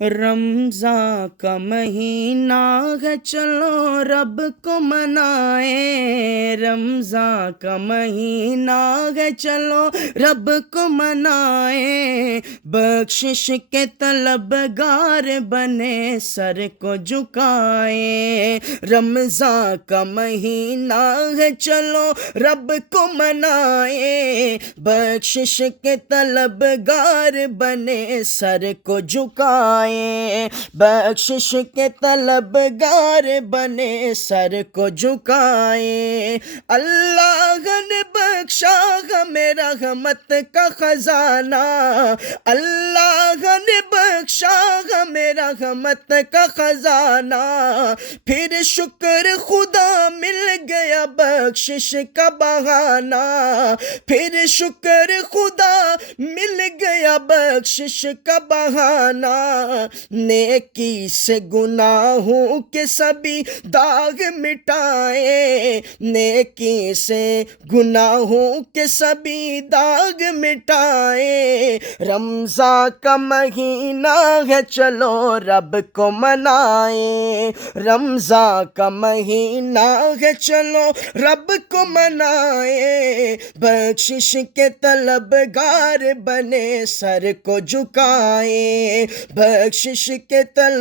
رمضان کا مہینہ ہے، چلو رب کو منائیں۔ رمضان کا مہینہ ہے، چلو رب کو منائیں۔ بخشش کے طلبگار بنے، سر کو جھکائیں۔ رمضان کا مہینہ ہے، چلو رب کو منائیں۔ بخشش کے طلبگار بنے، سر کو جھکائیں۔ بخشش کے طلبگار بنے، سر کو جھکائیں۔ اللہ نے بخشا ہمیں رحمت کا خزانہ، اللہ نے بخشا ہمیں رحمت کا خزانہ۔ پھر شکر خدا مل گیا بخشش کا بہانہ، پھر شکر خدا مل گیا بخشش کا بہانہ۔ نیکی سے گناہوں کے سبھی داغ مٹائے، نیکی سے گناہوں کے سبھی داغ مٹائے۔ رمضان کا مہینہ ہے، چلو رب کو منائیں۔ رمضان کا مہینہ ہے، چلو رب کو منائیں۔ بخشش کے طلبگار بنے، سر کو جھکائیں۔ بخشش کے طلبگار